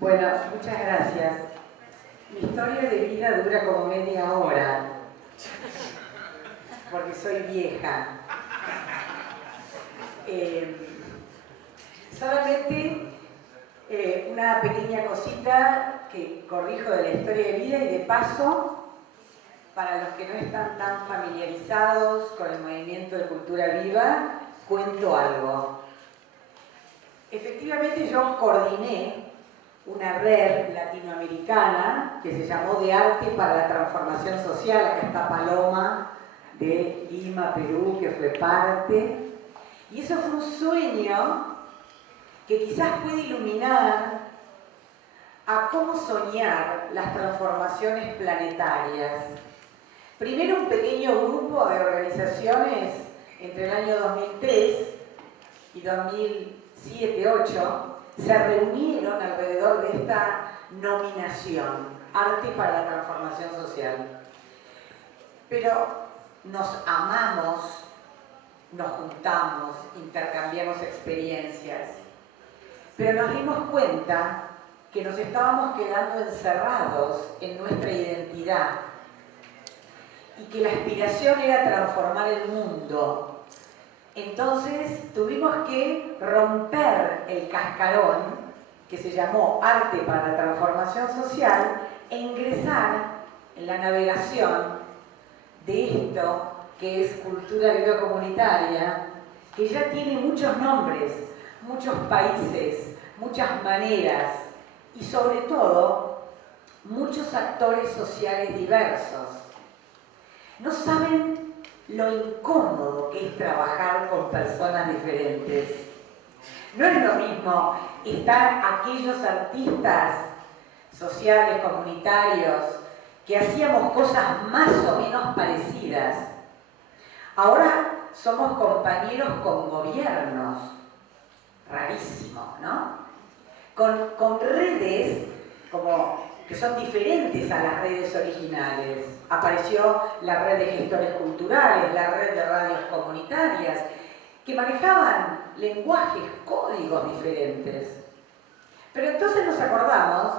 Bueno, muchas gracias. Mi historia de vida dura como media hora, porque soy vieja. Solamente una pequeña cosita que corrijo de la historia de vida y de paso, para los que no están tan familiarizados con el movimiento de cultura viva, cuento algo. Efectivamente yo coordiné una red latinoamericana que se llamó de Arte para la Transformación Social. Acá está Paloma de Lima, Perú, que fue parte. Y eso fue un sueño que quizás puede iluminar a cómo soñar las transformaciones planetarias. Primero un pequeño grupo de organizaciones entre el año 2003 y 2007-2008 se reunieron alrededor de esta nominación, Arte para la Transformación Social. Pero nos amamos, nos juntamos, intercambiamos experiencias, pero nos dimos cuenta que nos estábamos quedando encerrados en nuestra identidad y que la aspiración era transformar el mundo. Entonces tuvimos que romper el cascarón que se llamó Arte para la Transformación Social e ingresar en la navegación de esto que es cultura viva comunitaria, que ya tiene muchos nombres, muchos países, muchas maneras y sobre todo muchos actores sociales diversos. No saben lo incómodo que es trabajar con personas diferentes. No es lo mismo estar aquellos artistas sociales, comunitarios, que hacíamos cosas más o menos parecidas. Ahora somos compañeros con gobiernos. Rarísimo, ¿no? Con redes como que son diferentes a las redes originales. Apareció la red de gestores culturales, la red de radios comunitarias, que manejaban lenguajes, códigos diferentes. Pero entonces nos acordamos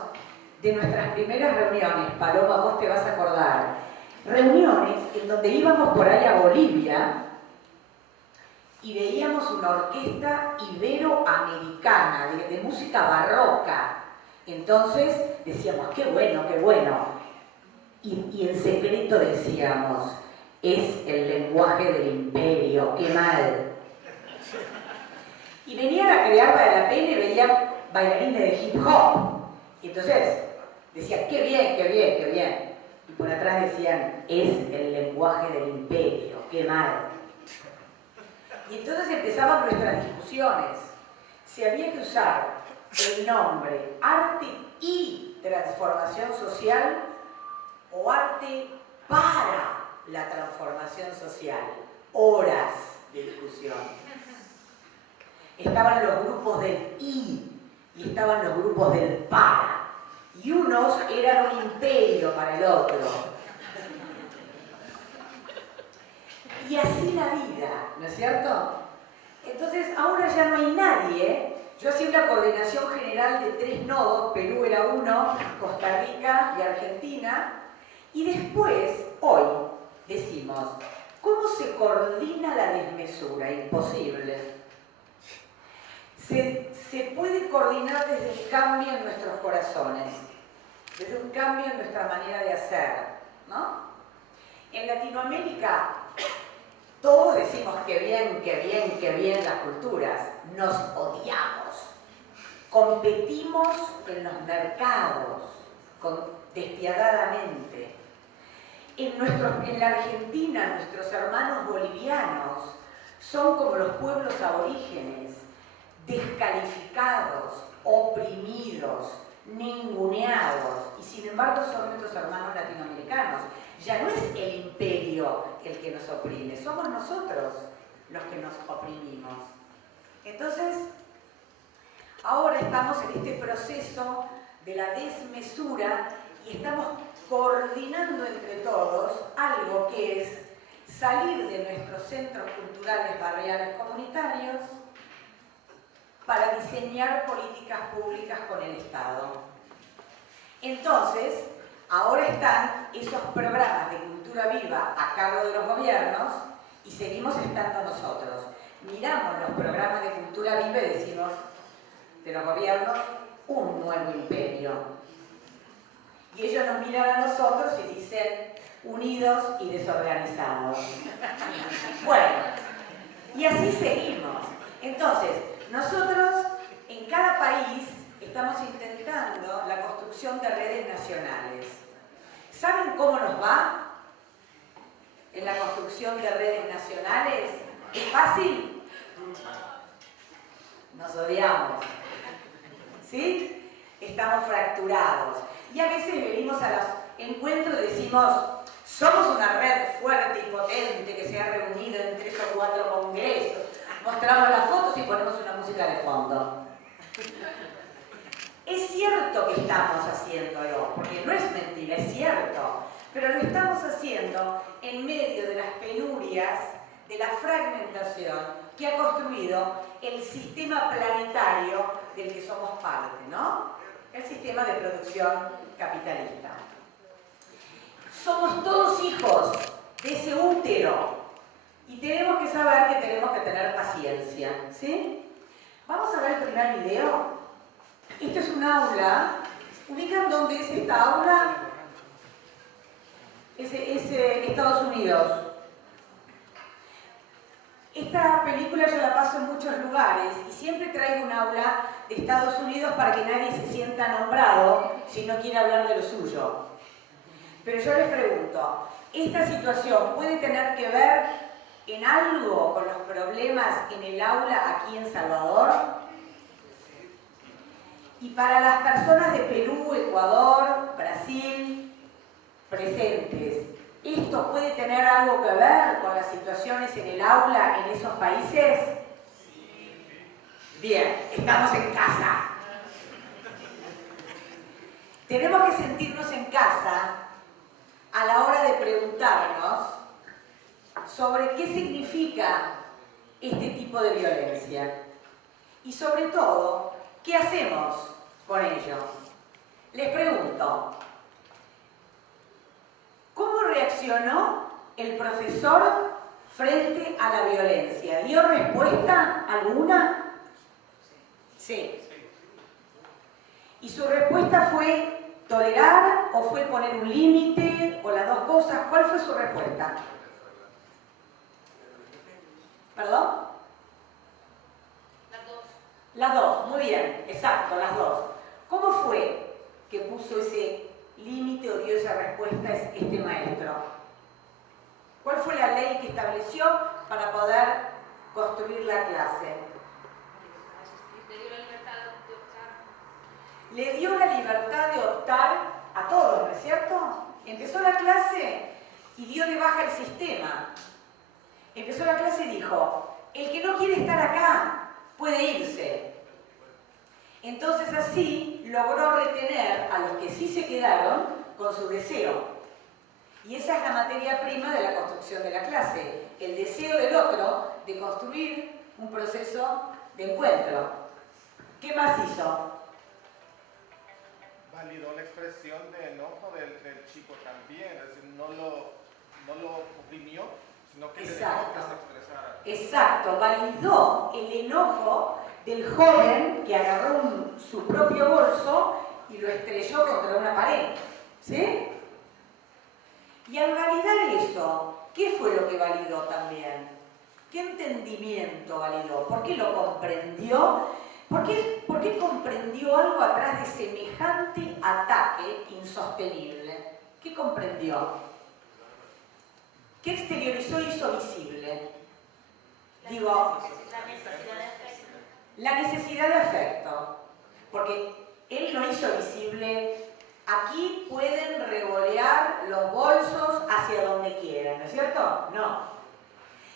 de nuestras primeras reuniones. Paloma, vos te vas a acordar. Reuniones en donde íbamos por ahí a Bolivia y veíamos una orquesta iberoamericana de música barroca. Entonces decíamos, qué bueno, qué bueno. Y en secreto decíamos, es el lenguaje del imperio, qué mal. Y venían a crear para la pena y veían bailarines de hip hop. Y entonces decían, qué bien, qué bien, qué bien. Y por atrás decían, es el lenguaje del imperio, qué mal. Y entonces empezaban nuestras discusiones. Si había que usar el nombre Arte y Transformación Social o Arte para la Transformación Social. Horas de discusión. Estaban los grupos del y estaban los grupos del para. Y unos eran un imperio para el otro. Y así la vida, ¿no es cierto? Entonces ahora ya no hay nadie. Yo hacía una coordinación general de 3 nodos, Perú era uno, Costa Rica y Argentina, y después, hoy, decimos, ¿cómo se coordina la desmesura? Imposible. Se puede coordinar desde un cambio en nuestros corazones, desde un cambio en nuestra manera de hacer, ¿no? En Latinoamérica, todos decimos que bien, qué bien, qué bien las culturas. Nos odiamos. Competimos en los mercados despiadadamente. En la Argentina, nuestros hermanos bolivianos son como los pueblos aborígenes, descalificados, oprimidos, ninguneados, y sin embargo son nuestros hermanos latinoamericanos. Ya no es el imperio el que nos oprime, somos nosotros los que nos oprimimos. Entonces, ahora estamos en este proceso de la desmesura y estamos coordinando entre todos algo que es salir de nuestros centros culturales barriales comunitarios para diseñar políticas públicas con el Estado. Entonces, ahora están esos programas de cultura viva a cargo de los gobiernos y seguimos estando nosotros. Miramos los programas de cultura viva y decimos, de los gobiernos, un nuevo imperio. Y ellos nos miran a nosotros y dicen, unidos y desorganizados. Bueno, y así seguimos. Entonces, nosotros en cada país estamos intentando la construcción de redes nacionales. ¿Saben cómo nos va en la construcción de redes nacionales? ¿Es fácil? Nos odiamos. ¿Sí? Estamos fracturados. Y a veces venimos a los encuentros y decimos, somos una red fuerte y potente que se ha reunido en 3 o 4 congresos. Mostramos las fotos y ponemos una música de fondo. Es cierto que estamos haciéndolo, porque no es mentira, es cierto. Pero lo estamos haciendo en medio de las penurias, de la fragmentación que ha construido el sistema planetario del que somos parte, ¿no? El sistema de producción capitalista. Somos todos hijos de ese útero y tenemos que saber que tenemos que tener paciencia, ¿sí? Vamos a ver el primer video. Esto es un aula. ¿Ubican dónde es esta aula? Es Estados Unidos. Esta película yo la paso en muchos lugares y siempre traigo un aula de Estados Unidos para que nadie se sienta nombrado si no quiere hablar de lo suyo. Pero yo les pregunto, ¿esta situación puede tener que ver en algo con los problemas en el aula aquí en Salvador? Y para las personas de Perú, Ecuador, Brasil, presentes, ¿esto puede tener algo que ver con las situaciones en el aula en esos países? Bien, estamos en casa. Tenemos que sentirnos en casa a la hora de preguntarnos sobre qué significa este tipo de violencia y sobre todo, ¿qué hacemos con ello? Les pregunto, ¿cómo reaccionó el profesor frente a la violencia? ¿Dio respuesta alguna? Sí. ¿Y su respuesta fue tolerar o fue poner un límite o las dos cosas? ¿Cuál fue su respuesta? ¿Perdón? Las dos. Las dos, muy bien, exacto, las dos. ¿Cómo fue que puso ese límite o dio esa respuesta este maestro? ¿Cuál fue la ley que estableció para poder construir la clase? Le dio la libertad de optar a todos, ¿no es cierto? Empezó la clase y dio de baja el sistema. Empezó la clase y dijo, el que no quiere estar acá puede irse. Entonces así logró retener a los que sí se quedaron con su deseo. Y esa es la materia prima de la construcción de la clase, el deseo del otro de construir un proceso de encuentro. ¿Qué más hizo? Validó la expresión de enojo del chico también, es decir, no lo oprimió, sino que le dejó que se expresara. Exacto, validó el enojo del joven que agarró su propio bolso y lo estrelló contra una pared. ¿Sí? Y al validar eso, ¿qué fue lo que validó también? ¿Qué entendimiento validó? ¿Por qué lo comprendió? ¿Por qué comprendió algo atrás de semejante ataque insostenible? ¿Qué comprendió? ¿Qué exteriorizó y hizo visible? Digo, la necesidad de afecto. Porque él lo hizo visible. Aquí pueden revolear los bolsos hacia donde quieran, ¿no es cierto? No.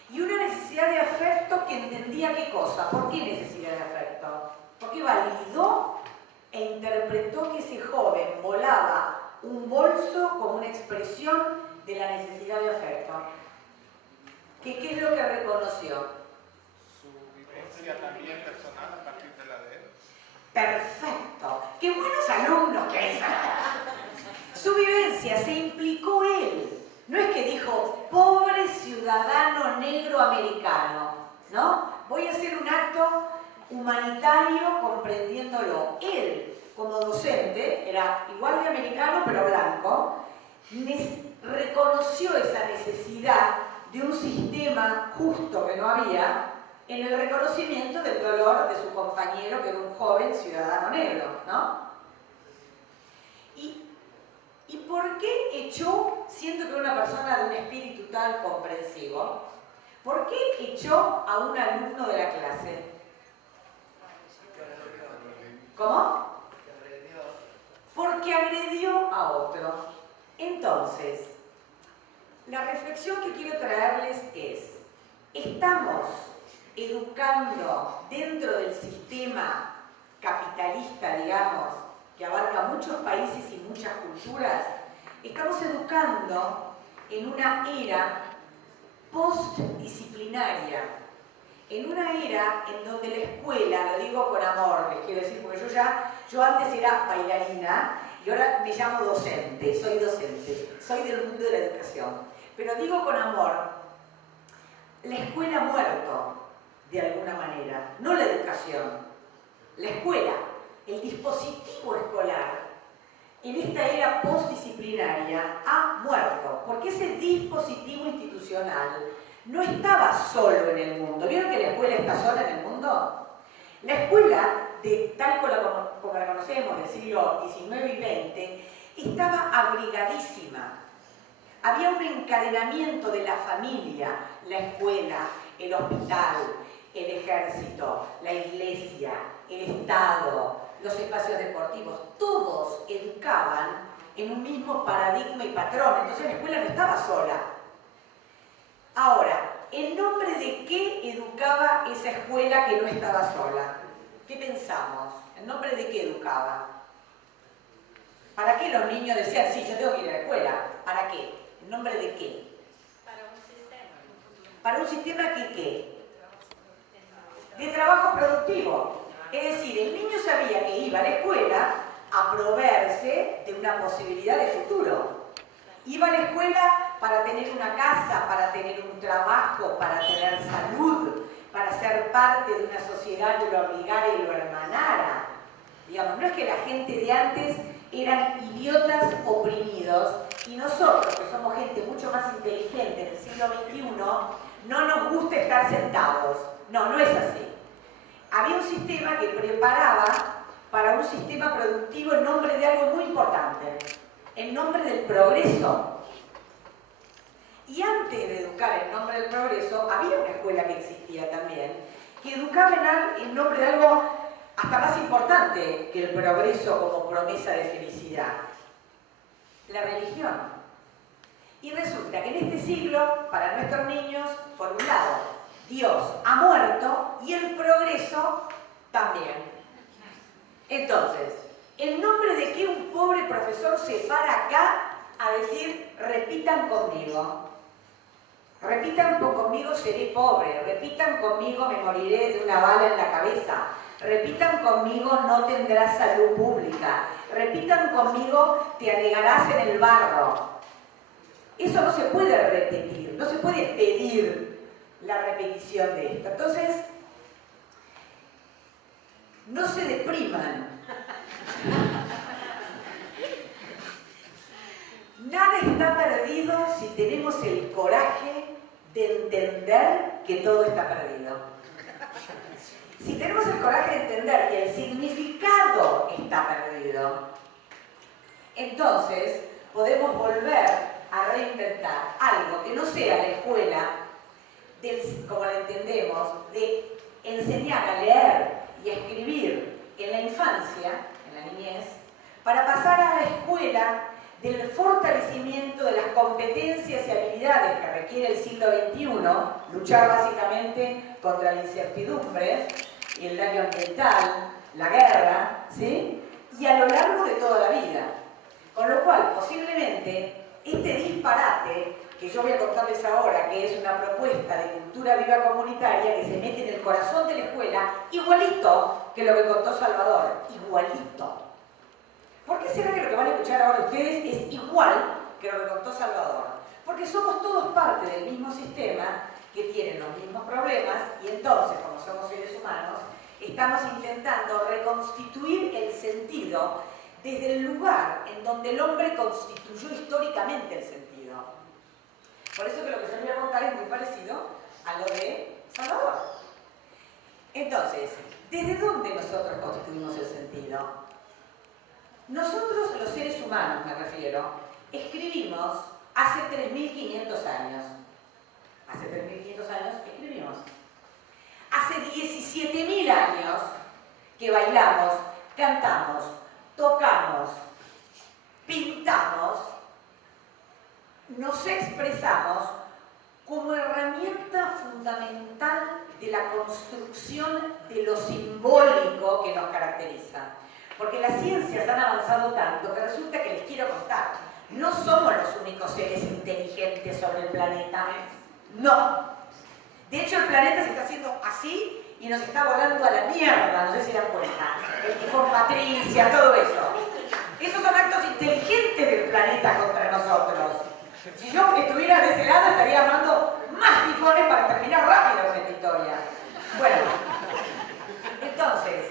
Y una necesidad de afecto que entendía qué cosa. ¿Por qué necesidad de afecto? Porque validó e interpretó que ese joven volaba un bolso como una expresión de la necesidad de afecto. ¿Qué es lo que reconoció? Su vivencia también personal a partir de perfecto, qué buenos alumnos que es. Su vivencia, se implicó él. No es que dijo, pobre ciudadano negro americano, ¿no? Voy a hacer un acto humanitario comprendiéndolo. Él, como docente, era igual de americano pero blanco, reconoció esa necesidad de un sistema justo que no había en el reconocimiento del dolor de su compañero, que era un joven ciudadano negro, ¿no? ¿Y por qué echó, siendo que era una persona de un espíritu tan comprensivo, por qué echó a un alumno de la clase? ¿Cómo? Porque agredió a otro. Entonces, la reflexión que quiero traerles es, ¿estamos educando dentro del sistema capitalista, digamos, que abarca muchos países y muchas culturas? Estamos educando en una era postdisciplinaria, en una era en donde la escuela, lo digo con amor, les quiero decir, porque yo antes era bailarina y ahora me llamo docente, soy del mundo de la educación, pero digo con amor, la escuela ha muerto de alguna manera, no la educación, la escuela, el dispositivo escolar, en esta era postdisciplinaria ha muerto, porque ese dispositivo institucional no estaba solo en el mundo. ¿Vieron que la escuela está sola en el mundo? La escuela, tal como la conocemos del siglo XIX y XX, estaba abrigadísima. Había un encadenamiento de la familia, la escuela, el hospital, el ejército, la iglesia, el Estado, los espacios deportivos, todos educaban en un mismo paradigma y patrón. Entonces la escuela no estaba sola. Ahora, ¿en nombre de qué educaba esa escuela que no estaba sola? ¿Qué pensamos? ¿En nombre de qué educaba? ¿Para qué los niños decían, sí, yo tengo que ir a la escuela? ¿Para qué? ¿En nombre de qué? Para un sistema. ¿Para un sistema que qué? De trabajo productivo. Es decir, el niño sabía que iba a la escuela a proveerse de una posibilidad de futuro. Iba a la escuela para tener una casa, para tener un trabajo, para tener salud, para ser parte de una sociedad que lo obligara y lo hermanara. Digamos, no es que la gente de antes eran idiotas oprimidos y nosotros, que somos gente mucho más inteligente en el siglo XXI, no nos gusta estar sentados. No, no es así. Había un sistema que preparaba para un sistema productivo en nombre de algo muy importante, en nombre del progreso. Y antes de educar en nombre del progreso, había una escuela que existía también, que educaba en nombre de algo hasta más importante que el progreso como promesa de felicidad: la religión. Y resulta que en este siglo, para nuestros niños, por un lado, Dios ha muerto y el progreso también. Entonces, ¿en nombre de qué un pobre profesor se para acá a decir, repitan conmigo? Repitan conmigo, seré pobre. Repitan conmigo, me moriré de una bala en la cabeza. Repitan conmigo, no tendrás salud pública. Repitan conmigo, te anegarás en el barro. Eso no se puede repetir, no se puede pedir la repetición de esto. Entonces, no se depriman. Nada está perdido si tenemos el coraje de entender que todo está perdido. Si tenemos el coraje de entender que el significado está perdido, entonces podemos volver a reinventar algo que no sea la escuela, como la entendemos, de enseñar a leer y a escribir en la infancia, en la niñez, para pasar a la escuela del fortalecimiento de las competencias y habilidades que requiere el siglo XXI, luchar básicamente contra la incertidumbre y el daño ambiental, la guerra, ¿sí? Y a lo largo de toda la vida. Con lo cual, posiblemente, este disparate que yo voy a contarles ahora, que es una propuesta de cultura viva comunitaria que se mete en el corazón de la escuela, igualito que lo que contó Salvador, igualito. ¿Por qué será que lo que van a escuchar ahora ustedes es igual que lo que contó Salvador? Porque somos todos parte del mismo sistema que tienen los mismos problemas y entonces, como somos seres humanos, estamos intentando reconstituir el sentido desde el lugar en donde el hombre constituyó históricamente el sentido. Por eso que lo que yo les voy a contar es muy parecido a lo de Salvador. Entonces, ¿desde dónde nosotros constituimos el sentido? Nosotros, los seres humanos me refiero, escribimos hace 3.500 años. Hace 3.500 años escribimos. Hace 17.000 años que bailamos, cantamos, tocamos, pintamos, nos expresamos como herramienta fundamental de la construcción de lo simbólico que nos caracteriza. Porque las ciencias han avanzado tanto que resulta que les quiero contar, no somos los únicos seres inteligentes sobre el planeta. No. De hecho, el planeta se está haciendo así y nos está volando a la mierda, no sé si dan cuenta. El tifón Patricia, todo eso. Esos son actos inteligentes del planeta contra nosotros. Si yo estuviera de ese lado, estaría armando más tifones para terminar rápido con esta historia. Bueno, entonces,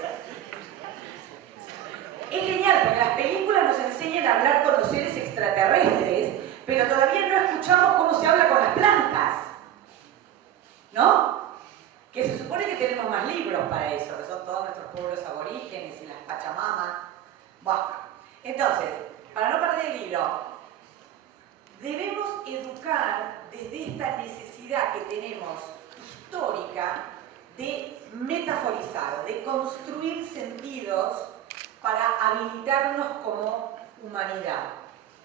es genial porque las películas nos enseñan a hablar con los seres extraterrestres, pero todavía no escuchamos cómo se habla con las plantas. ¿No? Que se supone que tenemos más libros para eso, que son todos nuestros pueblos aborígenes y las pachamamas. Bueno, entonces, para no perder el hilo, debemos educar desde esta necesidad que tenemos histórica de metaforizar, de construir sentidos para habilitarnos como humanidad.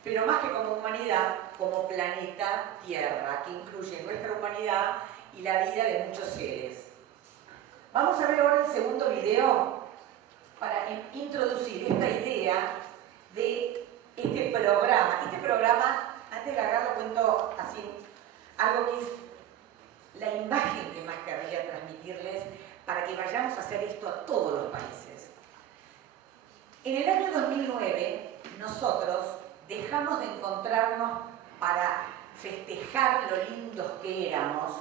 Pero más que como humanidad, como planeta Tierra, que incluye nuestra humanidad y la vida de muchos seres. Vamos a ver ahora el segundo video para introducir esta idea de este programa. Este programa, antes de agarrarlo, cuento así algo que es la imagen que más querría transmitirles para que vayamos a hacer esto a todos los países. En el año 2009, nosotros dejamos de encontrarnos para festejar lo lindos que éramos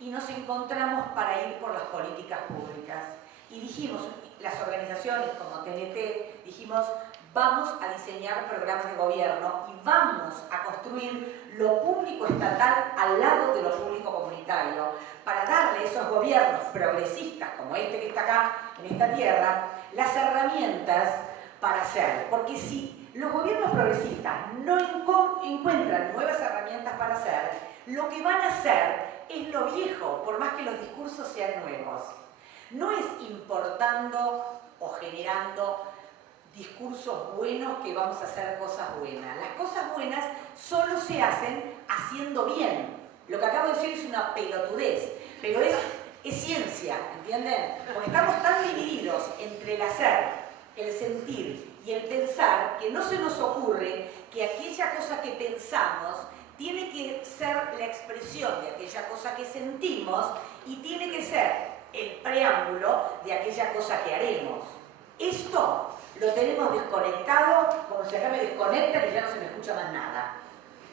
y nos encontramos para ir por las políticas públicas. Y dijimos, las organizaciones como TNT, dijimos, vamos a diseñar programas de gobierno y vamos a construir lo público estatal al lado de lo público comunitario para darle a esos gobiernos progresistas, como este que está acá en esta tierra, las herramientas para hacer. Porque si los gobiernos progresistas no encuentran nuevas herramientas para hacer, lo que van a hacer es lo viejo, por más que los discursos sean nuevos. No es importando o generando discursos buenos que vamos a hacer cosas buenas. Las cosas buenas solo se hacen haciendo bien. Lo que acabo de decir es una pelotudez, pero es ciencia, ¿entienden? Porque estamos tan divididos entre el hacer, el sentir y el pensar que no se nos ocurre que aquella cosa que pensamos tiene que ser la expresión de aquella cosa que sentimos y tiene que ser el preámbulo de aquella cosa que haremos. Esto lo tenemos desconectado, como si acá me desconectan y ya no se me escucha más nada.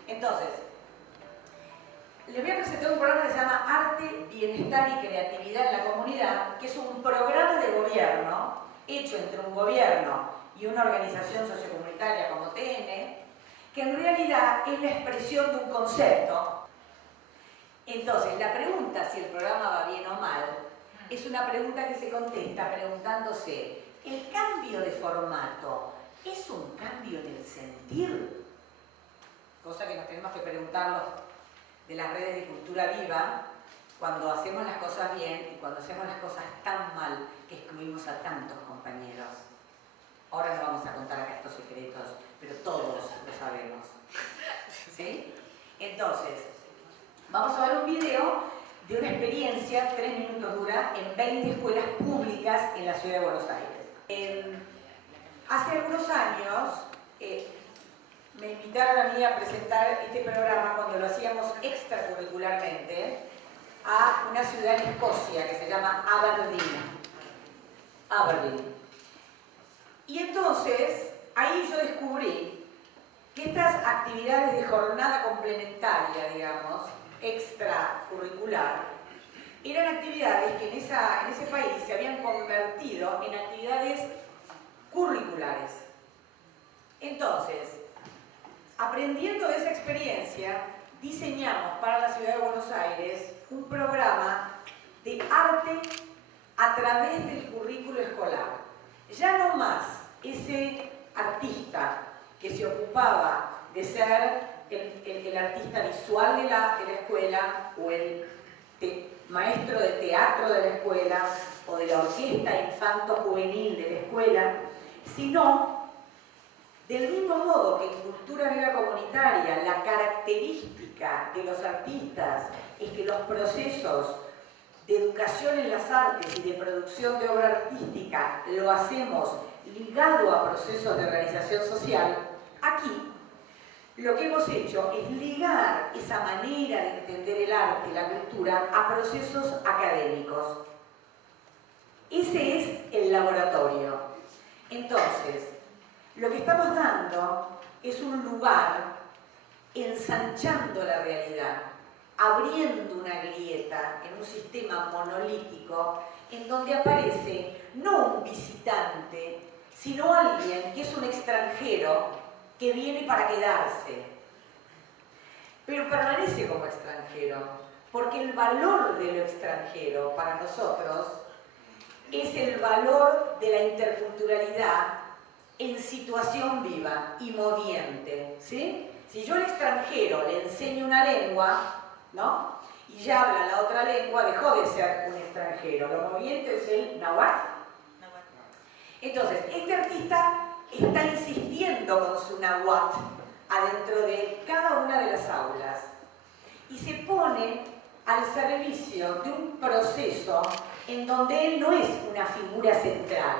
Entonces, les voy a presentar un programa que se llama Arte, Bienestar y Creatividad en la Comunidad, que es un programa de gobierno hecho entre un gobierno y una organización sociocomunitaria como TN, que en realidad es la expresión de un concepto. Entonces, la pregunta si el programa va bien o mal es una pregunta que se contesta preguntándose: ¿el cambio de formato es un cambio en el sentir? Cosa que nos tenemos que preguntarnos de las redes de cultura viva cuando hacemos las cosas bien y cuando hacemos las cosas tan mal que excluimos a tantos compañeros. Ahora no vamos a contar acá estos secretos, pero todos lo sabemos. ¿Sí? Entonces, vamos a ver un video de una experiencia, 3 minutos dura, en 20 escuelas públicas en la ciudad de Buenos Aires. Hace algunos años me invitaron a mí a presentar este programa cuando lo hacíamos extracurricularmente a una ciudad en Escocia que se llama Aberdeen. actividades de jornada complementaria, digamos, extracurricular, eran actividades que en ese país se habían convertido en actividades curriculares. Entonces, aprendiendo de esa experiencia, diseñamos para la Ciudad de Buenos Aires un programa de arte a través del currículo escolar. Ya no más ese artista que se ocupaba de ser el artista visual de la escuela o el maestro de teatro de la escuela o de la orquesta infanto-juvenil de la escuela, sino del mismo modo que en cultura viva comunitaria la característica de los artistas es que los procesos de educación en las artes y de producción de obra artística lo hacemos ligado a procesos de organización social, aquí lo que hemos hecho es ligar esa manera de entender el arte y la cultura a procesos académicos. Ese es el laboratorio. Entonces, lo que estamos dando es un lugar ensanchando la realidad, abriendo una grieta en un sistema monolítico en donde aparece no un visitante, sino alguien que es un extranjero que viene para quedarse, pero permanece como extranjero, porque el valor de lo extranjero para nosotros es el valor de la interculturalidad en situación viva y moviente, ¿sí? Si yo al extranjero le enseño una lengua, ¿no?, y ya habla la otra lengua, dejó de ser un extranjero. Lo moviente es el náhuatl. Entonces, este artista está insistiendo con su náhuatl adentro de cada una de las aulas y se pone al servicio de un proceso en donde él no es una figura central.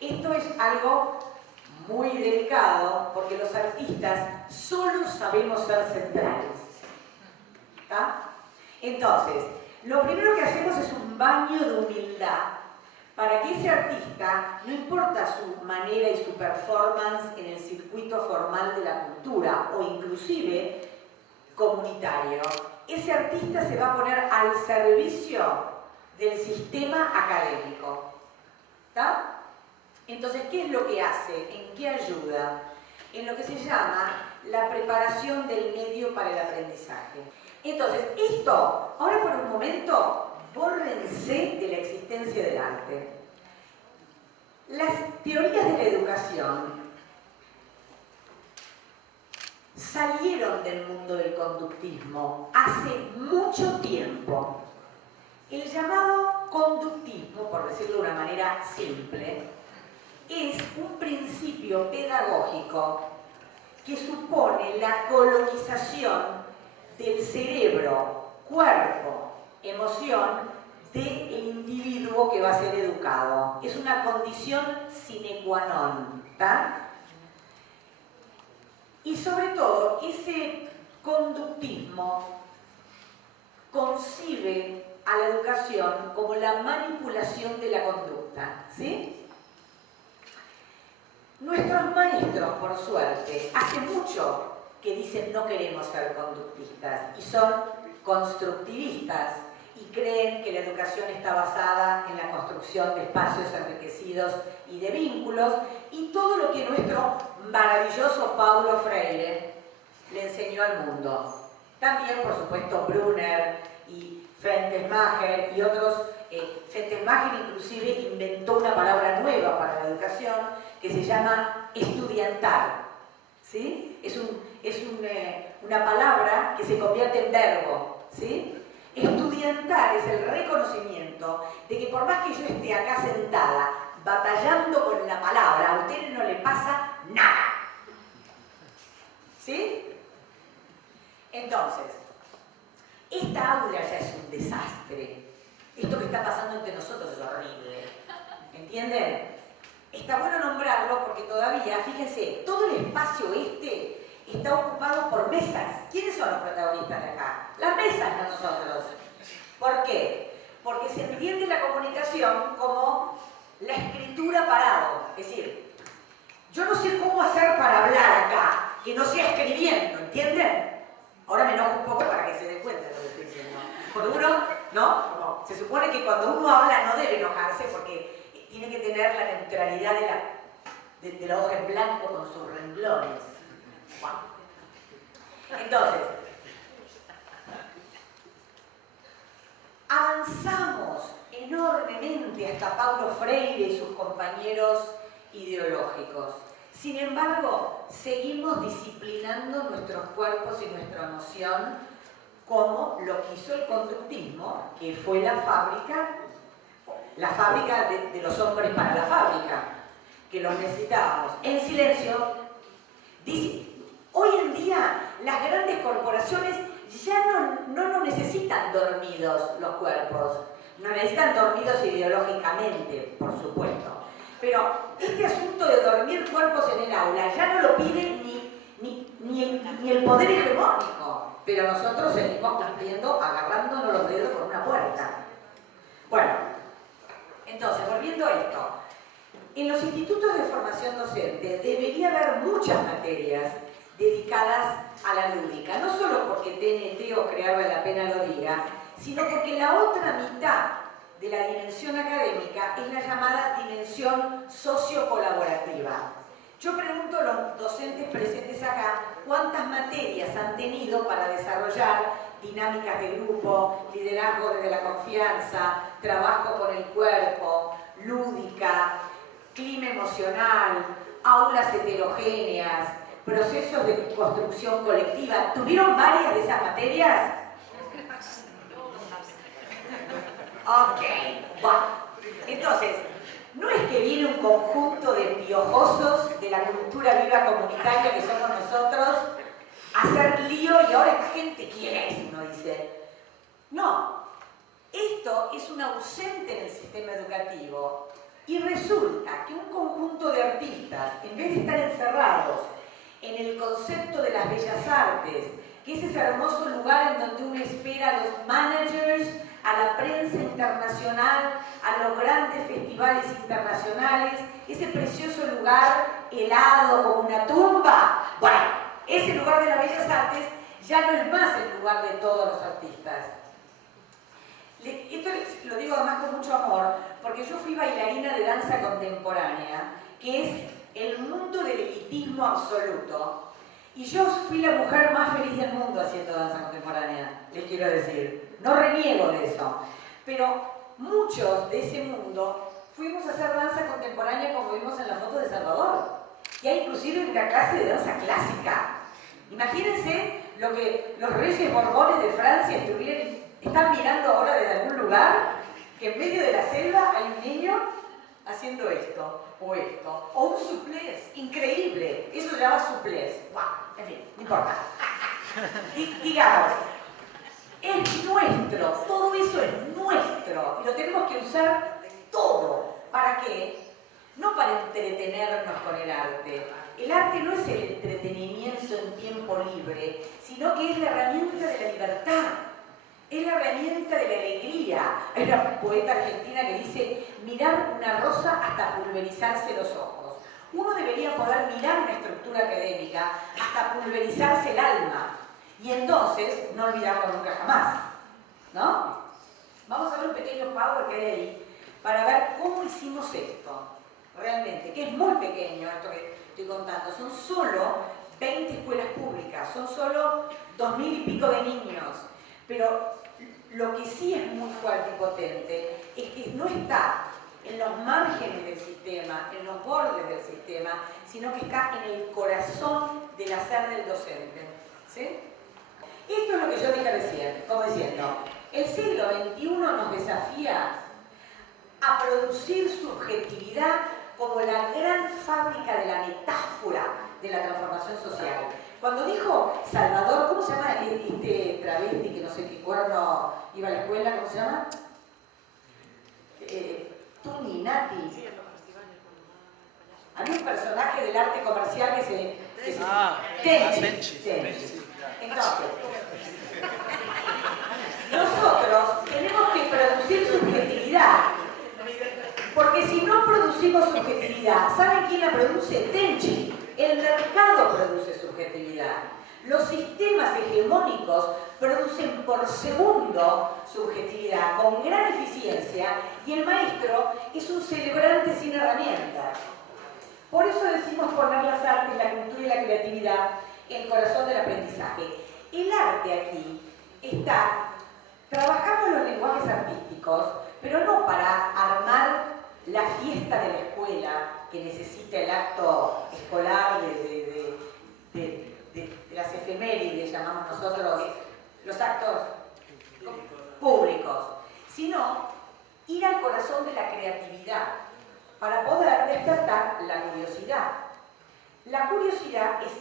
Esto es algo muy delicado porque los artistas solo sabemos ser centrales. ¿Está? Entonces, lo primero que hacemos es un baño de humildad para que ese artista, no importa su manera y su performance en el circuito formal de la cultura o inclusive comunitario, ese artista se va a poner al servicio del sistema académico. ¿Está? Entonces, ¿qué es lo que hace? ¿En qué ayuda? En lo que se llama la preparación del medio para el aprendizaje. Entonces, esto, ahora por un momento, bórrense de la existencia del arte. Las teorías de la educación salieron del mundo del conductismo hace mucho tiempo. El llamado conductismo, por decirlo de una manera simple, es un principio pedagógico que supone la colonización del cerebro, cuerpo, emoción del individuo que va a ser educado. Es una condición sine qua non, ¿tá? Y sobre todo, ese conductismo concibe a la educación como la manipulación de la conducta, ¿sí? Nuestros maestros, por suerte, hace mucho que dicen no queremos ser conductistas y son constructivistas y creen que la educación está basada en la construcción de espacios enriquecidos y de vínculos y todo lo que nuestro maravilloso Paulo Freire le enseñó al mundo. También, por supuesto, Brunner y Fentesmacher y otros. Fentesmacher inclusive inventó una palabra nueva para la educación que se llama estudiantar, ¿sí? Es una palabra que se convierte en verbo, ¿sí? Estudiantar es el reconocimiento de que por más que yo esté acá sentada batallando con la palabra, a ustedes no le pasa nada, ¿sí? Entonces, esta aula ya es un desastre. Esto que está pasando entre nosotros es horrible, ¿entienden? Está bueno nombrarlo porque todavía, fíjense, todo el espacio este está ocupado por mesas. ¿Quiénes son los protagonistas de acá? Las mesas, no nosotros. ¿Por qué? Porque se entiende la comunicación como la escritura parado. Es decir, yo no sé cómo hacer para hablar acá, que no sea escribiendo, ¿entienden? Ahora me enojo un poco para que se den cuenta de lo que estoy diciendo. Porque uno, ¿no? Como se supone que cuando uno habla no debe enojarse porque tiene que tener la neutralidad de la hoja en blanco con sus renglones. Bueno. Entonces, avanzamos enormemente hasta Paulo Freire y sus compañeros ideológicos. Sin embargo, seguimos disciplinando nuestros cuerpos y nuestra emoción como lo quiso el conductismo, que fue la fábrica de los hombres para la fábrica, que los necesitábamos en silencio. Hoy en día las grandes corporaciones ya no necesitan dormidos los cuerpos, no necesitan dormidos ideológicamente, por supuesto. Pero este asunto de dormir cuerpos en el aula ya no lo pide ni el poder hegemónico, pero nosotros seguimos cumpliendo, agarrándonos los dedos con una puerta. Bueno, entonces, volviendo a esto, en los institutos de formación docente debería haber muchas materias dedicadas a la lúdica, no solo porque TNT o Crear Vale la Pena lo diga, sino porque la otra mitad de la dimensión académica es la llamada dimensión socio-colaborativa. Yo pregunto a los docentes presentes acá cuántas materias han tenido para desarrollar dinámicas de grupo, liderazgo desde la confianza, trabajo con el cuerpo, lúdica, clima emocional, aulas heterogéneas, procesos de construcción colectiva. ¿Tuvieron varias de esas materias? Ok, bueno. Entonces, no es que viene un conjunto de piojosos de la cultura viva comunitaria que somos nosotros a hacer lío y ahora esta gente, ¿quién es? Uno dice. No, esto es un ausente en el sistema educativo y resulta que un conjunto de artistas, en vez de estar encerrados en el concepto de las bellas artes, que es ese hermoso lugar en donde uno espera a los managers, a la prensa internacional, a los grandes festivales internacionales, ese precioso lugar helado como una tumba. Bueno, ese lugar de las bellas artes ya no es más el lugar de todos los artistas. Esto lo digo además con mucho amor, porque yo fui bailarina de danza contemporánea, que es el mundo del elitismo absoluto. Y yo fui la mujer más feliz del mundo haciendo danza contemporánea, les quiero decir. No reniego de eso. Pero muchos de ese mundo fuimos a hacer danza contemporánea como vimos en la foto de Salvador. Y hay inclusive una clase de danza clásica. Imagínense lo que los reyes borbones de Francia están mirando ahora desde algún lugar, que en medio de la selva hay un niño haciendo esto, o un suplés, increíble, eso se llama suplés. Wow, en fin, no importa. Digamos, es nuestro, todo eso es nuestro, y lo tenemos que usar todo. ¿Para qué? No para entretenernos con el arte. El arte no es el entretenimiento en tiempo libre, sino que es la herramienta de la libertad. Es la herramienta de la alegría. Hay una poeta argentina que dice, mirar una rosa hasta pulverizarse los ojos. Uno debería poder mirar una estructura académica hasta pulverizarse el alma. Y entonces, no olvidarlo nunca jamás. ¿No? Vamos a ver un pequeño power que hay ahí para ver cómo hicimos esto. Realmente, que es muy pequeño esto que estoy contando. Son solo 20 escuelas públicas, son solo 2000 y pico de niños. Pero lo que sí es muy fuerte y potente es que no está en los márgenes del sistema, en los bordes del sistema, sino que está en el corazón del hacer del docente. ¿Sí? Esto es lo que yo dije recién, como diciendo, el siglo XXI nos desafía a producir subjetividad como la gran fábrica de la metáfora de la transformación social. Cuando dijo Salvador, ¿cómo se llama este travesti que no sé qué cuerno iba a la escuela? ¿Cómo se llama? Tuni, Nati. Había un personaje del arte comercial que se Tenchi. Entonces, nosotros tenemos que producir subjetividad. Porque si no producimos subjetividad, ¿saben quién la produce? Tenchi. El mercado produce subjetividad. Los sistemas hegemónicos producen por segundo subjetividad con gran eficiencia y el maestro es un celebrante sin herramientas. Por eso decimos poner las artes, la cultura y la creatividad en el corazón del aprendizaje. El arte aquí está, trabajamos los lenguajes artísticos, pero no para armar la fiesta de la escuela que necesita el acto escolar de las efemérides, llamamos nosotros los actos públicos, sino ir al corazón de la creatividad para poder despertar la curiosidad. La curiosidad es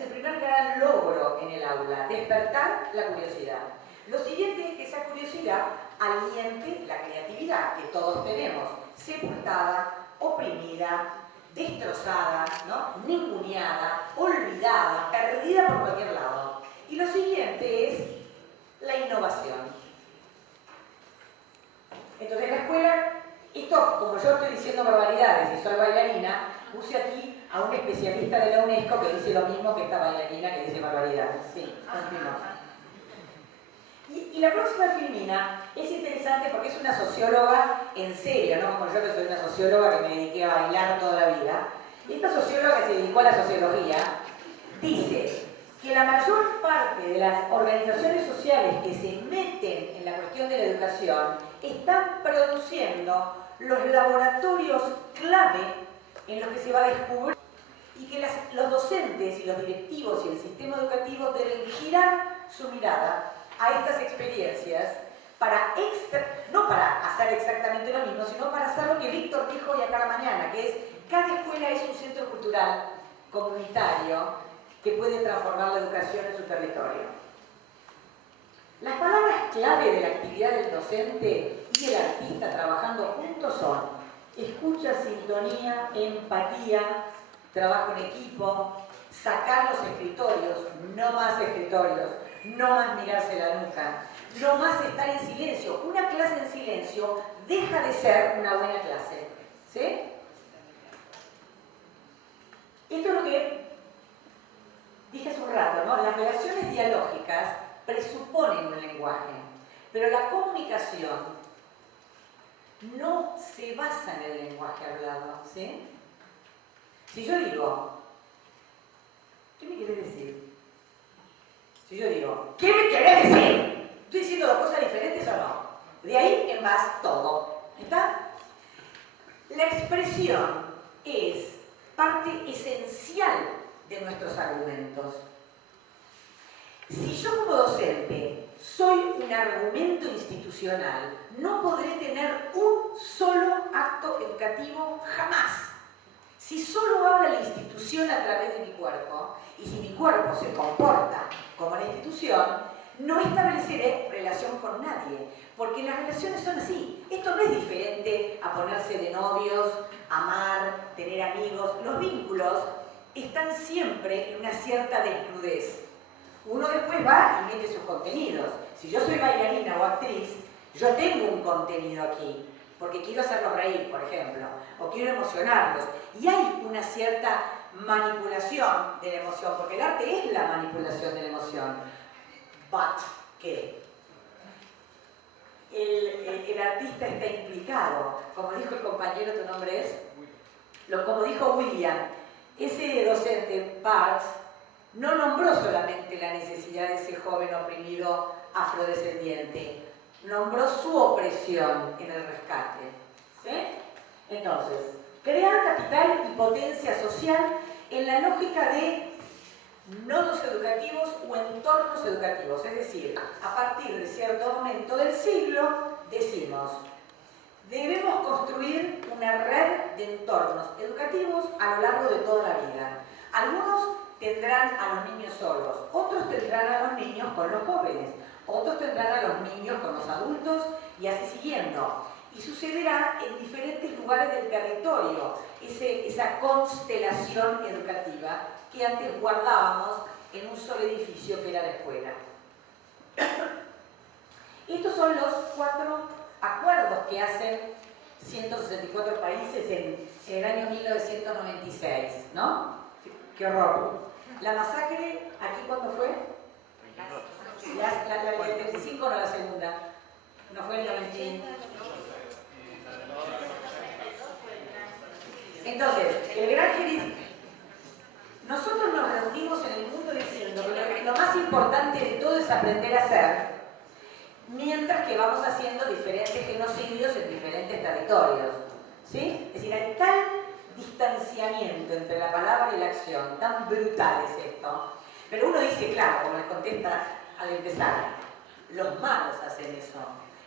el primer gran logro en el aula, despertar la curiosidad. Lo siguiente es que esa curiosidad aliente la creatividad que todos tenemos, sepultada, oprimida, destrozada, ¿no? Ninguneada, olvidada, perdida por cualquier lado. Y lo siguiente es la innovación. Entonces la escuela, esto como yo estoy diciendo barbaridades y soy bailarina, puse aquí a un especialista de la UNESCO que dice lo mismo que esta bailarina que dice barbaridades. Sí, continúa. Y la próxima filmina es interesante porque es una socióloga en serio, no como yo que soy una socióloga que me dediqué a bailar toda la vida. Esta socióloga que se dedicó a la sociología dice que la mayor parte de las organizaciones sociales que se meten en la cuestión de la educación están produciendo los laboratorios clave en los que se va a descubrir y que los docentes y los directivos y el sistema educativo deben girar su mirada a estas experiencias no para hacer exactamente lo mismo, sino para hacer lo que Víctor dijo hoy acá a la mañana, que es cada escuela es un centro cultural comunitario que puede transformar la educación en su territorio. Las palabras clave de la actividad del docente y el artista trabajando juntos son escucha, sintonía, empatía, trabajo en equipo, sacar los escritorios, no más escritorios, no más mirarse la nuca, no más estar en silencio. Una clase en silencio deja de ser una buena clase. ¿Sí? Esto es lo que dije hace un rato, ¿no? Las relaciones dialógicas presuponen un lenguaje, pero la comunicación no se basa en el lenguaje hablado. ¿Sí? Si yo digo, ¿qué me quieres decir? Si yo digo, ¿qué me querés decir? ¿Estoy diciendo dos cosas diferentes o no? De ahí en más todo. ¿Está? La expresión es parte esencial de nuestros argumentos. Si yo como docente soy un argumento institucional, no podré tener un solo acto educativo jamás. Si solo habla la institución a través de mi cuerpo, y si mi cuerpo se comporta como la institución, no estableceré relación con nadie, porque las relaciones son así. Esto no es diferente a ponerse de novios, amar, tener amigos. Los vínculos están siempre en una cierta desnudez. Uno después va y mete sus contenidos. Si yo soy bailarina o actriz, yo tengo un contenido aquí, porque quiero hacerlos reír, por ejemplo, o quiero emocionarlos. Y hay una cierta manipulación de la emoción, porque el arte es la manipulación de la emoción. But, ¿qué? El artista está implicado. Como dijo el compañero, ¿tu nombre es? Como dijo William, ese docente, Parks, no nombró solamente la necesidad de ese joven oprimido afrodescendiente, nombró su opresión en el rescate. ¿Sí? Entonces, crear capital y potencia social en la lógica de nodos educativos o entornos educativos. Es decir, a partir de cierto momento del siglo, decimos, debemos construir una red de entornos educativos a lo largo de toda la vida. Algunos tendrán a los niños solos, otros tendrán a los niños con los jóvenes, otros tendrán a los niños con los adultos y así siguiendo. Y sucederá en diferentes lugares del territorio, esa constelación educativa que antes guardábamos en un solo edificio que era la escuela. Estos son los 4 acuerdos que hacen 164 países en el año 1996, ¿no? Qué horror. La masacre, ¿aquí cuándo fue? La del 75 no, la segunda. No fue el 90. Entonces, el gran Jericó. Nosotros nos reunimos en el mundo diciendo que lo más importante de todo es aprender a hacer, mientras que vamos haciendo diferentes genocidios en diferentes territorios. ¿Sí? Es decir, hay tal distanciamiento entre la palabra y la acción, tan brutal es esto. Pero uno dice, claro, como les contesta al empezar, los malos hacen eso.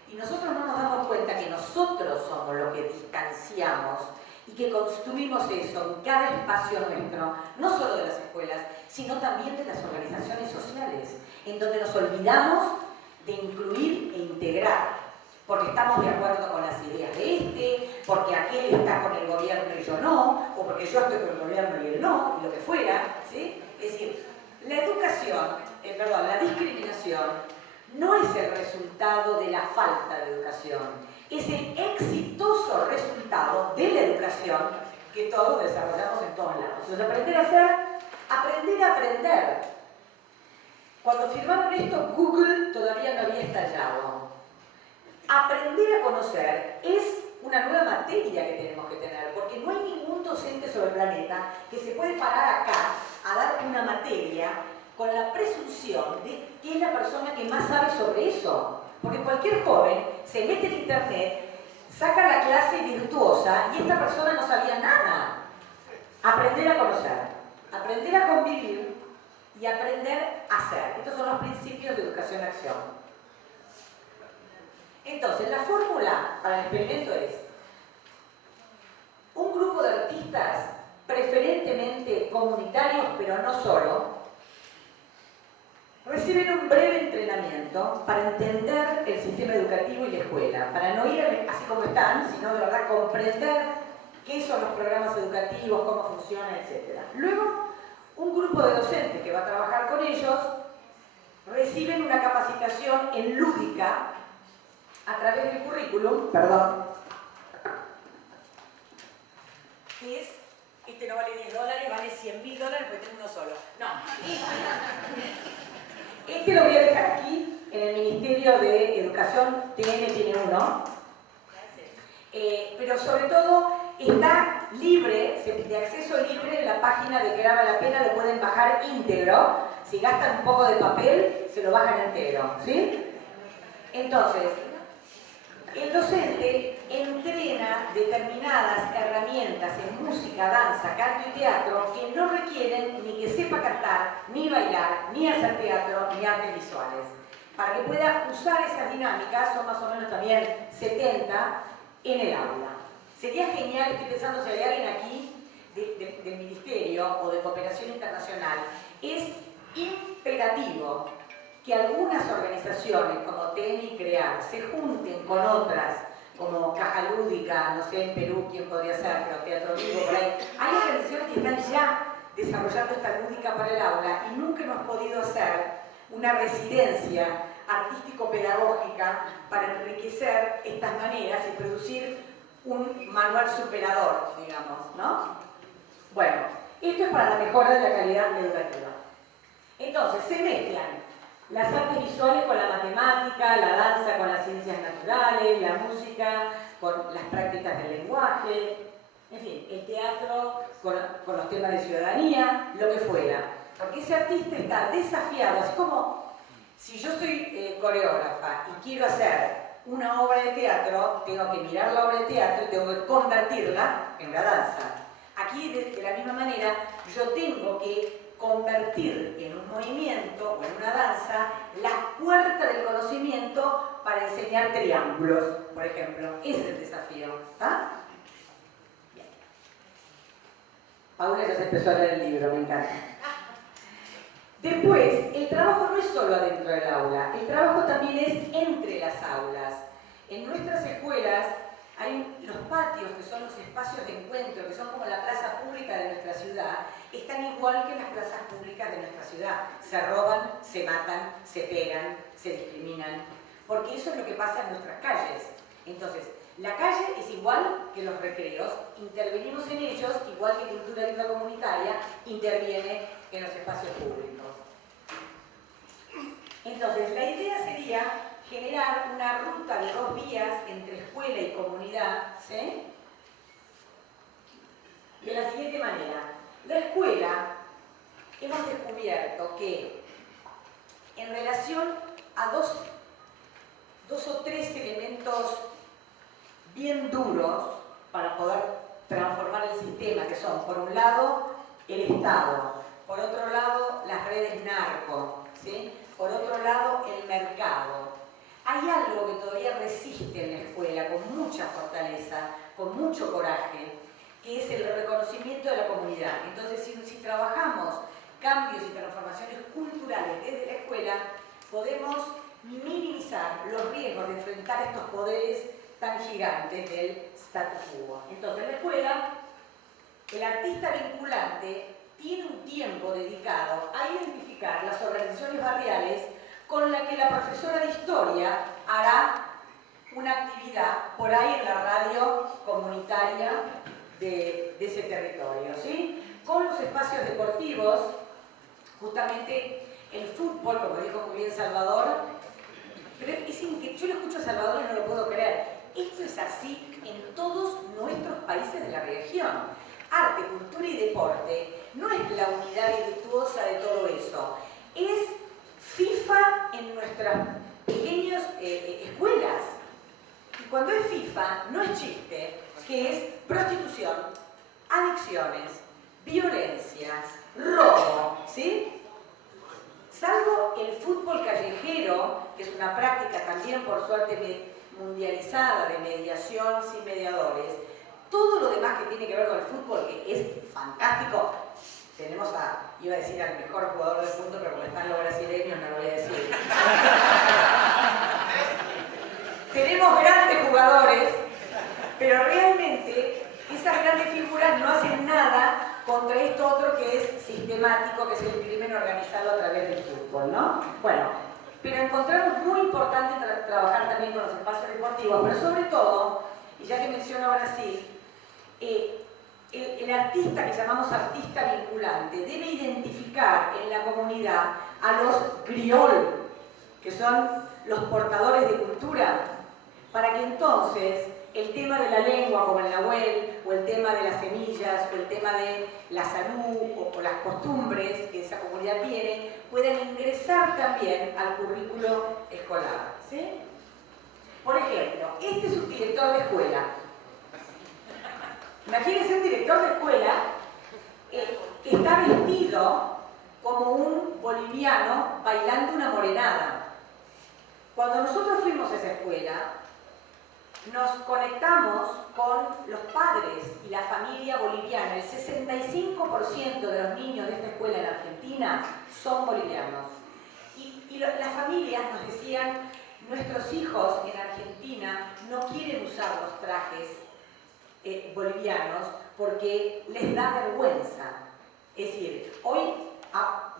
Y nosotros no nos damos cuenta que nosotros somos los que distanciamos y que construimos eso en cada espacio nuestro, no solo de las escuelas, sino también de las organizaciones sociales, en donde nos olvidamos de incluir e integrar, porque estamos de acuerdo con las ideas de porque aquel está con el gobierno y yo no, o porque yo estoy con el gobierno y él no, y lo que fuera, ¿sí? Es decir, la educación, la discriminación no es el resultado de la falta de educación, es el exitoso resultado de la educación que todos desarrollamos en todos lados. Entonces, aprender a hacer, aprender a aprender. Cuando firmaron esto, Google todavía no había estallado. Aprender a conocer es una nueva materia que tenemos que tener, porque no hay ningún docente sobre el planeta que se puede parar acá a dar una materia con la presunción de que es la persona que más sabe sobre eso. Porque cualquier joven se mete en internet, saca la clase virtuosa y esta persona no sabía nada. Aprender a conocer, aprender a convivir y aprender a hacer. Estos son los principios de educación-acción. Entonces, la fórmula para el experimento es un grupo de artistas, preferentemente comunitarios, pero no solo, reciben un breve entrenamiento para entender el sistema educativo y la escuela, para no ir así como están, sino de verdad comprender qué son los programas educativos, cómo funcionan, etc. Luego, un grupo de docentes que va a trabajar con ellos reciben una capacitación en lúdica a través del currículum, que es, este no vale $10, vale $100.000 porque tengo uno solo. No. Este lo voy a dejar aquí, en el Ministerio de Educación, tiene uno. Pero sobre todo está libre, de acceso libre en la página de Que Graba la Pena, lo pueden bajar íntegro. Si gastan un poco de papel, se lo bajan entero, ¿sí? Entonces, el docente entrena determinadas herramientas en música, danza, canto y teatro que no requieren ni que sepa cantar, ni bailar, ni hacer teatro, ni artes visuales. Para que pueda usar esas dinámicas, son más o menos también 70 en el aula. Sería genial, estoy pensando si hay alguien aquí del Ministerio o de Cooperación Internacional, es imperativo que algunas organizaciones como TN y CREAR se junten con otras, como Caja Lúdica, no sé en Perú quién podría ser, pero Teatro Vivo, por ahí. Hay organizaciones que están ya desarrollando esta lúdica para el aula y nunca hemos podido hacer una residencia artístico-pedagógica para enriquecer estas maneras y producir un manual superador, digamos, ¿no? Bueno, esto es para la mejora de la calidad educativa. Entonces, se mezclan las artes visuales con la matemática, la danza con las ciencias naturales, la música con las prácticas del lenguaje, en fin, el teatro con los temas de ciudadanía, lo que fuera. Porque ese artista está desafiado, así como si yo soy coreógrafa y quiero hacer una obra de teatro, tengo que mirar la obra de teatro y tengo que convertirla en la danza. Aquí, de la misma manera, yo tengo que convertir en un movimiento o en una danza la puerta del conocimiento para enseñar triángulos, por ejemplo. Ese es el desafío. ¿Está? Bien. Paula ya se empezó a leer el libro, me encanta. Después, el trabajo no es solo adentro del aula, el trabajo también es entre las aulas. En nuestras escuelas hay los patios, que son los espacios de encuentro, que son como la plaza pública de nuestra ciudad, están igual que las plazas públicas de nuestra ciudad. Se roban, se matan, se pegan, se discriminan, porque eso es lo que pasa en nuestras calles. Entonces, La calle es igual que los recreos, intervenimos en ellos, igual que Cultura Viva Comunitaria interviene en los espacios públicos. Entonces, la idea sería generar una ruta de 2 vías entre escuela y comunidad, ¿sí? De la siguiente manera. La escuela, hemos descubierto que en relación a dos o tres elementos bien duros para poder transformar el sistema, que son, por un lado, el Estado, por otro lado, las redes narco, ¿sí? Por otro lado, el mercado. Hay algo que todavía resiste en la escuela con mucha fortaleza, con mucho coraje, que es el reconocimiento de la comunidad. Entonces, si trabajamos cambios y transformaciones culturales desde la escuela, podemos minimizar los riesgos de enfrentar estos poderes tan gigantes del status quo. Entonces, en la escuela, el artista vinculante tiene un tiempo dedicado a identificar las organizaciones barriales con la que la profesora de historia hará una actividad por ahí en la radio comunitaria de ese territorio, ¿sí? Con los espacios deportivos, justamente el fútbol, como dijo muy bien Salvador, pero es increíble, yo lo escucho a Salvador y no lo puedo creer. Esto es así en todos nuestros países de la región. Arte, cultura y deporte no es la unidad virtuosa de todo eso, es FIFA en nuestras pequeñas escuelas. Y cuando es FIFA, no es chiste, que es prostitución, adicciones, violencia, robo, ¿sí? Salvo el fútbol callejero, que es una práctica también por suerte mundializada de mediación sin mediadores, todo lo demás que tiene que ver con el fútbol, que es fantástico. Tenemos iba a decir al mejor jugador del mundo, pero como están los brasileños no lo voy a decir. Tenemos grandes jugadores, pero realmente esas grandes figuras no hacen nada contra esto otro que es sistemático, que es el crimen organizado a través del fútbol, ¿no? Bueno, pero encontramos muy importante trabajar también con los espacios deportivos, pero sobre todo, y ya que menciono a Brasil, el artista que llamamos artista vinculante debe identificar en la comunidad a los griol, que son los portadores de cultura, para que entonces el tema de la lengua, como el nahuel, o el tema de las semillas, o el tema de la salud, o las costumbres que esa comunidad tiene, puedan ingresar también al currículo escolar, ¿sí? Por ejemplo, este es un director de escuela. Imagínense un director de escuela que está vestido como un boliviano bailando una morenada. Cuando nosotros fuimos a esa escuela, nos conectamos con los padres y la familia boliviana. El 65% de los niños de esta escuela en Argentina son bolivianos. Y las familias nos decían, nuestros hijos en Argentina no quieren usar los trajes bolivianos porque les da vergüenza. Es decir, hoy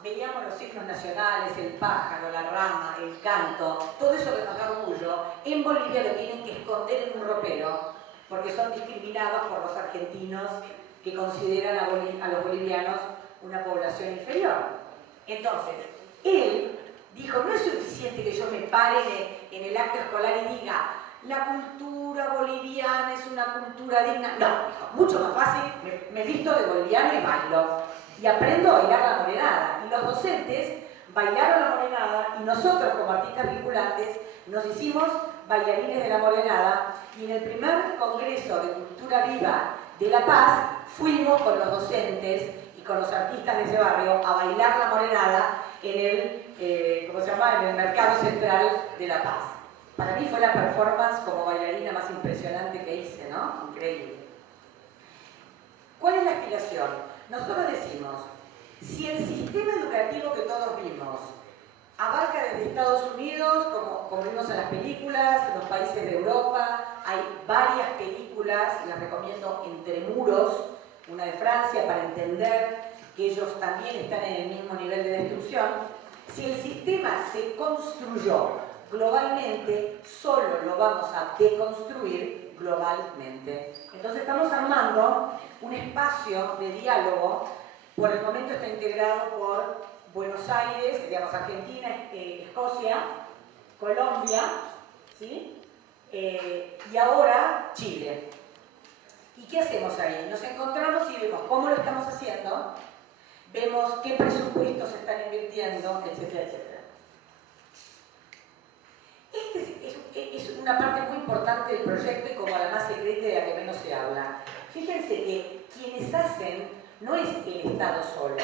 veíamos los signos nacionales, el pájaro, la rama, el canto, todo eso que nos da orgullo. En Bolivia lo tienen que esconder en un ropero porque son discriminados por los argentinos que consideran a los bolivianos una población inferior. Entonces, él dijo, no es suficiente que yo me pare en el acto escolar y diga la cultura boliviana es una cultura digna. No, dijo, mucho más fácil, me visto de boliviano y bailo. Y aprendo a bailar la morenada. Y los docentes bailaron la morenada y nosotros como artistas vinculantes nos hicimos bailarines de la morenada y en el primer congreso de Cultura Viva de La Paz fuimos con los docentes y con los artistas de ese barrio a bailar la morenada en el, ¿cómo se llama? En el Mercado Central de La Paz. Para mí fue la performance como bailarina más impresionante que hice, ¿no? Increíble. ¿Cuál es la aspiración? Nosotros decimos, si el sistema educativo que todos vimos abarca desde Estados Unidos, como vimos en las películas, en los países de Europa, hay varias películas, las recomiendo, Entre Muros, una de Francia, para entender que ellos también están en el mismo nivel de destrucción. Si el sistema se construyó globalmente, solo lo vamos a deconstruir globalmente. Entonces estamos armando un espacio de diálogo, por el momento está integrado por Buenos Aires, digamos Argentina, Escocia, Colombia, ¿sí? Y ahora Chile. ¿Y qué hacemos ahí? Nos encontramos y vemos cómo lo estamos haciendo, vemos qué presupuestos se están invirtiendo, etcétera, etcétera. Es una parte muy importante del proyecto y como la más secreta y de la que menos se habla. Fíjense que quienes hacen no es el Estado solo,